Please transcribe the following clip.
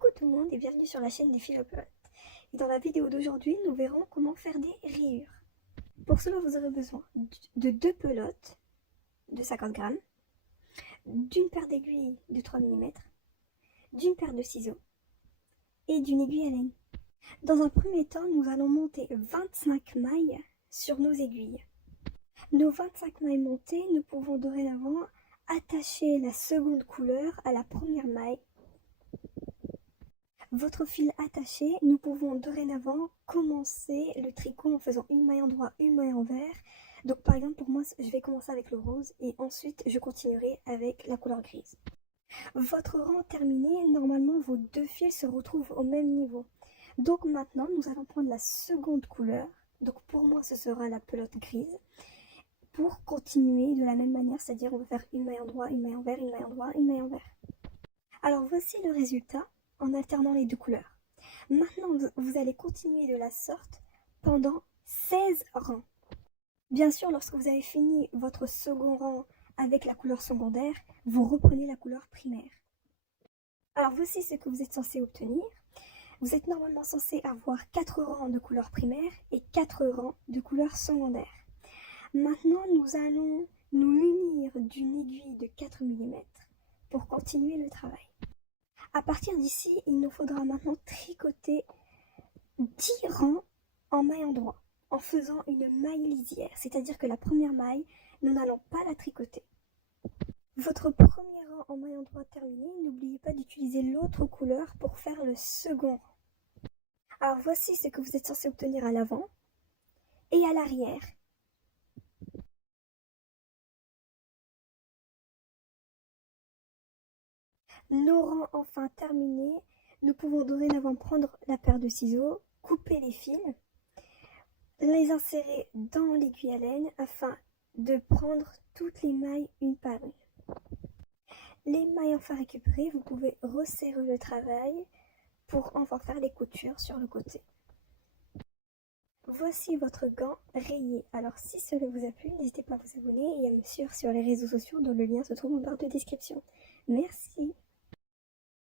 Coucou tout le monde et bienvenue sur la chaîne des Philopotes. Et dans la vidéo d'aujourd'hui, nous verrons comment faire des rayures. Pour cela, vous aurez besoin de 2 pelotes de 50 grammes, d'une paire d'aiguilles de 3 mm, d'une paire de ciseaux et d'une aiguille à laine. Dans un premier temps, nous allons monter 25 mailles sur nos aiguilles. Nos 25 mailles montées, nous pouvons dorénavant attacher la seconde couleur à la première maille. Votre fil attaché, nous pouvons dorénavant commencer le tricot en faisant une maille endroit, une maille envers. Donc par exemple pour moi, je vais commencer avec le rose et ensuite je continuerai avec la couleur grise. Votre rang terminé, normalement vos 2 fils se retrouvent au même niveau. Donc maintenant, nous allons prendre la seconde couleur. Donc pour moi, ce sera la pelote grise. Pour continuer de la même manière, c'est-à-dire on va faire une maille endroit, une maille envers, une maille endroit, une maille envers. Alors voici le résultat en alternant les 2 couleurs. Maintenant, vous allez continuer de la sorte pendant 16 rangs. Bien sûr, lorsque vous avez fini votre second rang avec la couleur secondaire, vous reprenez la couleur primaire. Alors voici ce que vous êtes censé obtenir. Vous êtes normalement censé avoir 4 rangs de couleur primaire et 4 rangs de couleur secondaire. Maintenant, nous allons nous munir d'une aiguille de 4 mm pour continuer le travail. À partir d'ici, il nous faudra maintenant tricoter 10 rangs en maille endroit, en faisant une maille lisière, c'est-à-dire que la première maille, nous n'allons pas la tricoter. Votre premier rang en maille endroit terminé, n'oubliez pas d'utiliser l'autre couleur pour faire le second rang. Alors voici ce que vous êtes censé obtenir à l'avant et à l'arrière. Nos rangs enfin terminés, nous pouvons dorénavant prendre la paire de ciseaux, couper les fils, les insérer dans l'aiguille à laine afin de prendre toutes les mailles une par une. Les mailles enfin récupérées, vous pouvez resserrer le travail pour enfin faire les coutures sur le côté. Voici votre gant rayé. Alors si cela vous a plu, n'hésitez pas à vous abonner et à me suivre sur les réseaux sociaux dont le lien se trouve en barre de description. Merci.